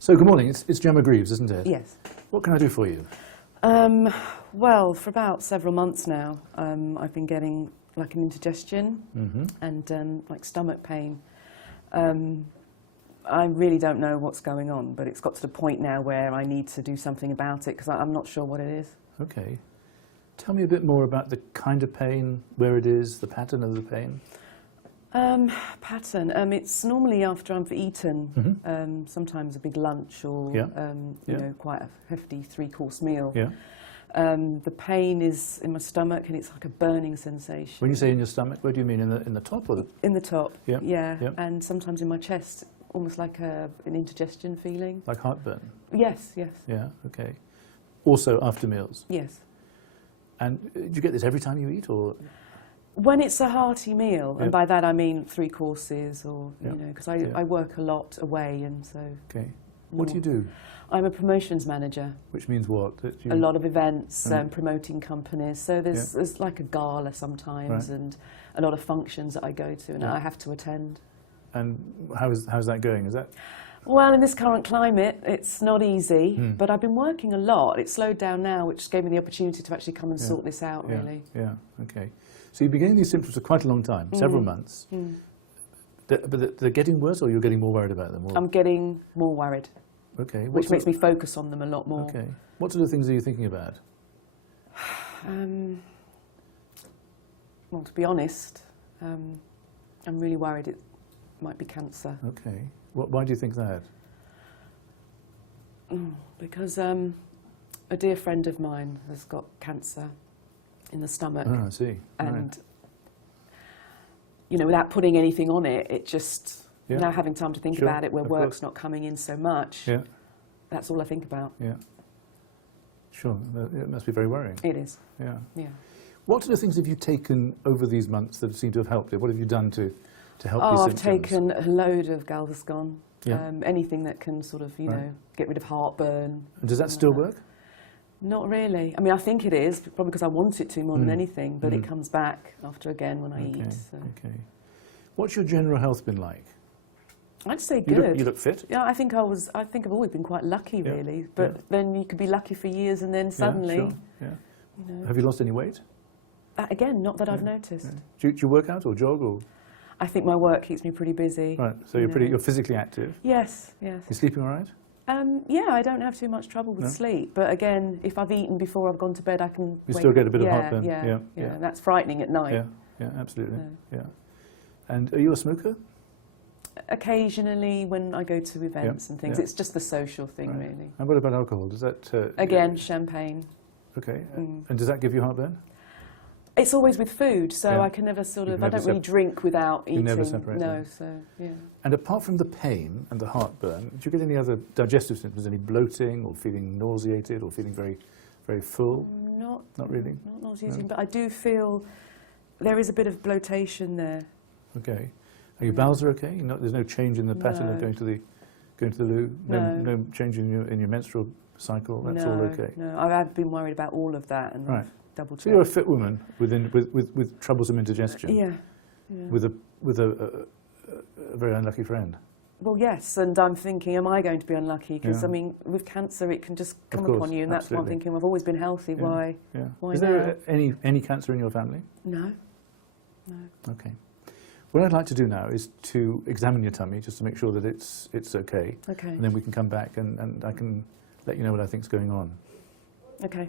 So good morning, it's Gemma Greaves, isn't it? Yes. What can I do for you? Well, for about several months now, I've been getting like an indigestion and like stomach pain. I really don't know what's going on, but it's got to the point now where I need to do something about it because I'm not sure what it is. Okay. Tell me a bit more about the kind of pain, where it is, the pattern of the pain. Pattern. It's normally after I've eaten, sometimes a big lunch or you know, quite a hefty 3-course meal. Yeah. The pain is in my stomach and it's like a burning sensation. When you say in your stomach, where do you mean? In the top or the... In the top. Yeah. Yeah. Yeah. And sometimes in my chest, almost like an indigestion feeling. Like heartburn? Yes. Yes. Yeah. Okay. Also after meals? Yes. And do you get this every time you eat, or...? When it's a hearty meal, and by that I mean 3 courses, or you know, because I work a lot away, and so. Okay. What do you do? I'm a promotions manager. Which means what? A lot of events, promoting companies. So there's like a gala sometimes, and a lot of functions that I go to, and I have to attend. And how's that going? Is that? Well, in this current climate, it's not easy, but I've been working a lot. It's slowed down now, which gave me the opportunity to actually come and sort this out, really. Yeah, okay. So you've been getting these symptoms for quite a long time, several months. But they're getting worse, or you're getting more worried about them? Or? I'm getting more worried. Okay. Which makes me focus on them a lot more. Okay. What sort of things are you thinking about? Well, to be honest, I'm really worried it might be cancer. Okay. Why do you think that? Because a dear friend of mine has got cancer in the stomach. Oh, I see. And, you know, without putting anything on it, it just, now having time to think about it where work's not coming in so much, that's all I think about. Yeah. Sure. It must be very worrying. It is. Yeah. Yeah. What sort of things have you taken over these months that seem to have helped you? What have you done to help these symptoms? I've taken a load of Galveston. Anything that can sort of, you know, get rid of heartburn. And does that still work? Not really. I mean, I think it is, probably because I want it to more than anything, but it comes back after again when I eat. So. Okay. What's your general health been like? I'd say good. You look fit? Yeah, I think I've always been quite lucky, really. But then you could be lucky for years and then suddenly... Yeah. You know, have you lost any weight? Again, not that I've noticed. Do you work out or jog or...? I think my work keeps me pretty busy. Right, so you're physically active? Yes, yes. You're sleeping all right? Yeah, I don't have too much trouble with sleep. But again, if I've eaten before I've gone to bed, I can You still get a bit of heartburn? Yeah. That's frightening at night. Yeah, absolutely. Yeah. And are you a smoker? Occasionally, when I go to events and things. It's just the social thing, really. And what about alcohol? Does that... Again, champagne. Okay. And does that give you heartburn? It's always with food, so I can never sort of... I don't really drink without eating. You never separate them? No, so, yeah. And apart from the pain and the heartburn, do you get any other digestive symptoms? Any bloating or feeling nauseated or feeling very, very full? Not really? Not nauseating, but I do feel there is a bit of bloatation there. Okay. Are your bowels okay? There's no change in the pattern of going to the loo? No change in your menstrual cycle? That's all okay? No, I've been worried about all of that and I've double-checked. So you're a fit woman with troublesome indigestion? Yeah. With a very unlucky friend? Well, yes, and I'm thinking, am I going to be unlucky? Because, I mean, with cancer, it can just come upon you, and that's why I'm thinking, I've always been healthy, why Is there any cancer in your family? No. Okay. What I'd like to do now is to examine your tummy, just to make sure that it's okay. Okay. And then we can come back and I can let you know what I think's going on. Okay.